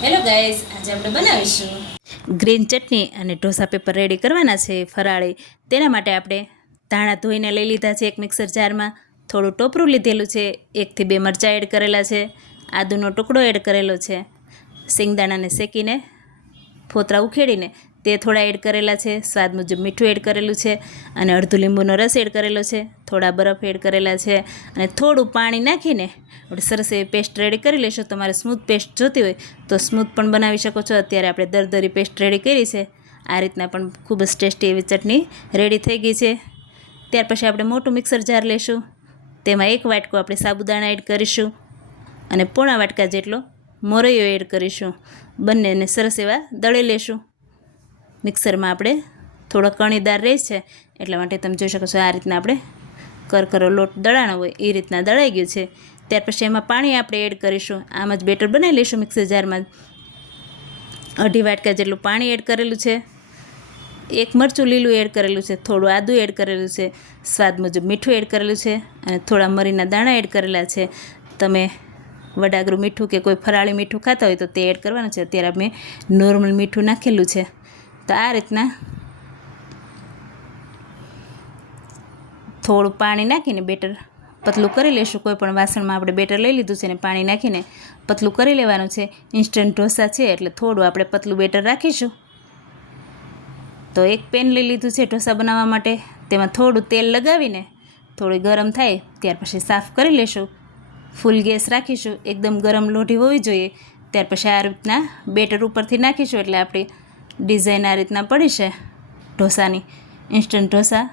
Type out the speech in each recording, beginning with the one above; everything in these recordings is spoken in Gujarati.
હેલો ગાઈઝ, આજે આપણે બનાવીશું ગ્રીન ચટણી અને ઢોસા પેપર રેડી કરવાના છે ફરાળી. તેના માટે આપણે ધાણા ધોઈને લઈ લીધા છે એક મિક્સર જારમાં, થોડું ટોપરું લીધેલું છે, 1 થી 2 મરચાં એડ કરેલા છે, આદુનો ટુકડો એડ કરેલો છે, સિંગદાણાને શેકીને ફોતરા ઉખેડીને તે થોડા એડ કરેલા છે, સ્વાદ મુજબ મીઠું એડ કરેલું છે અને અડધું લીંબુનો રસ એડ કરેલો છે, થોડા બરફ એડ કરેલા છે અને થોડું પાણી નાખીને આપણે સરસ એવી પેસ્ટ રેડી કરી લઈશું. તમારે સ્મૂથ પેસ્ટ જોતી હોય તો સ્મૂથ પણ બનાવી શકો છો. અત્યારે આપણે દરદરી પેસ્ટ રેડી કરી છે. આ રીતના પણ ખૂબ જ ટેસ્ટી એવી ચટણી રેડી થઈ ગઈ છે. ત્યાર પછી આપણે મોટું મિક્સર જાર લઈશું. તેમાં 1 વાટકો આપણે સાબુદાણા એડ કરીશું અને પોણા વાટકા જેટલો મોરૈયો એડ કરીશું. બંનેને સરસ એવા દળી લેશું. મિક્સરમાં આપણે થોડો કણીદાર રહે છે એટલા માટે તમે જોઈ શકો છો આ રીતના આપણે કરકરો લોટ દળાણો હોય એ રીતના દળાઈ ગયું છે. ત્યાર પછી એમાં પાણી આપણે એડ કરીશું. આમ જ બેટર બનાવી લઈશું. મિક્સર જારમાં 2.5 વાટકા જેટલું પાણી એડ કરેલું છે, 1 મરચું લીલું એડ કરેલું છે, થોડું આદું એડ કરેલું છે, સ્વાદ મુજબ મીઠું એડ કરેલું છે અને થોડા મરીના દાણા એડ કરેલા છે. તમે વડાગરું મીઠું કે કોઈ ફરાળી મીઠું ખાતા હોય તો તે એડ કરવાનું છે. અત્યારે અમે નોર્મલ મીઠું નાખેલું છે. તો આ રીતના થોડું પાણી નાખીને બેટર પતલું કરી લઈશું. કોઈ પણ વાસણમાં આપણે બેટર લઈ લીધું છે ને પાણી નાખીને પતલું કરી લેવાનું છે. ઇન્સ્ટન્ટ ઢોસા છે એટલે થોડું આપણે પતલું બેટર રાખીશું. તો એક પેન લઈ લીધું છે ઢોસા બનાવવા માટે. તેમાં થોડું તેલ લગાવીને થોડી ગરમ થાય ત્યાર પછી સાફ કરી લઈશું. ફૂલ ગેસ રાખીશું. એકદમ ગરમ લોઢી હોવી જોઈએ. ત્યાર પછી આ રીતના બેટર ઉપરથી નાખીશું એટલે આપણી ડિઝાઇન આ રીતના પડી છે ઢોસાની. ઇન્સ્ટન્ટ ઢોસા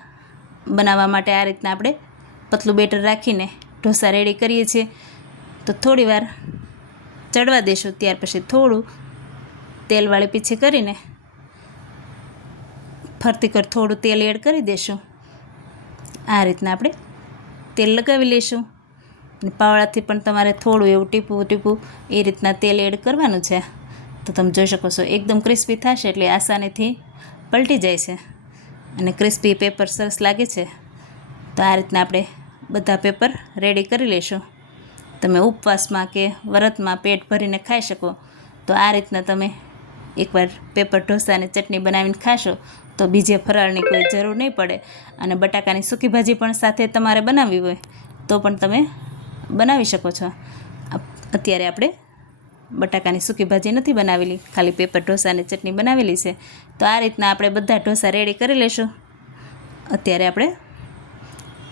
બનાવવા માટે આ રીતના આપણે પતલું બેટર રાખીને ઢોસા રેડી કરીએ છીએ. તો થોડી વાર ચડવા દઈશું. ત્યાર પછી થોડું તેલવાળી પીછી કરીને ફરતી કર થોડું તેલ એડ કરી દઈશું. આ રીતના આપણે તેલ લગાવી લઈશું અને પાવડાથી પણ તમારે થોડું એવું ટીપું એ રીતના તેલ એડ કરવાનું છે. તો તમે જોઈ શકો છો એકદમ ક્રિસ્પી થશે એટલે આસાનીથી પલટી જાય છે અને ક્રિસ્પી પેપર સરસ લાગે છે. તો આ રીતના આપણે બધા પેપર રેડી કરી લઈશું. તમે ઉપવાસમાં કે વ્રતમાં પેટ ભરીને ખાઈ શકો. તો આ રીતના તમે એકવાર પેપર ઢોસાની ચટણી બનાવીને ખાશો તો બીજે ફરાળની કોઈ જરૂર નહીં પડે. અને બટાકાની સૂકી ભાજી પણ સાથે તમારે બનાવવી હોય તો પણ તમે બનાવી શકો છો. અત્યારે આપણે બટાકાની સૂકી ભાજી નથી બનાવેલી, ખાલી પેપર ઢોસાની ચટણી બનાવેલી છે. તો આ રીતના આપણે બધા ઢોસા રેડી કરી લઈશું. અત્યારે આપણે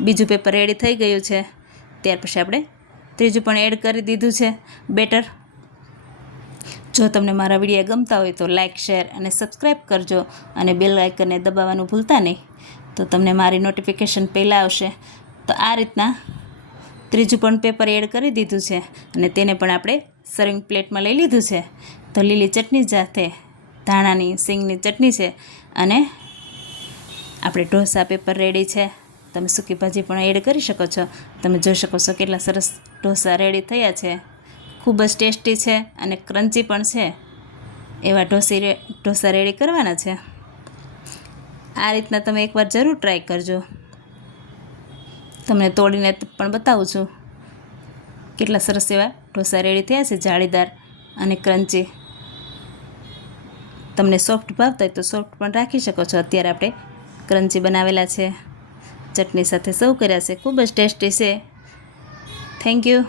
બીજું પેપર રેડી થઈ ગયું છે. ત્યાર પછી આપણે ત્રીજું પણ એડ કરી દીધું છે બેટર. જો તમને મારા વિડીયો ગમતા હોય તો લાઇક, શેર અને સબસ્ક્રાઈબ કરજો અને બેલ આઇકનને દબાવવાનું ભૂલતા નહીં, તો તમને મારી નોટિફિકેશન પહેલાં આવશે. તો આ રીતના ત્રીજું પણ પેપર એડ કરી દીધું છે અને તેને પણ આપણે સર્વિંગ પ્લેટમાં લઈ લીધું છે. તો લીલી ચટણી સાથે ધાણાની સિંગની ચટણી છે અને આપણે ઢોસા પેપર રેડી છે. તમે સૂકી ભાજી પણ એડ કરી શકો છો. તમે જોઈ શકો છો કેટલા સરસ ઢોસા રેડી થયા છે. ખૂબ જ ટેસ્ટી છે અને ક્રન્ચી પણ છે. એવા ઢોસા રેડી કરવાના છે. આ રીતના તમે એકવાર જરૂર ટ્રાય કરજો. તમને તોડીને પણ બતાવું છું કેટલા સરસ એવા ઢોસા રેડી થયા છે, જાળીદાર અને ક્રન્ચી. તમને સોફ્ટ ભાવતા હોય તો સોફ્ટ પણ રાખી શકો છો. અત્યારે આપણે ક્રન્ચી બનાવેલા છે, ચટણી સાથે સર્વ કર્યા છે. ખૂબ જ ટેસ્ટી છે. Thank you.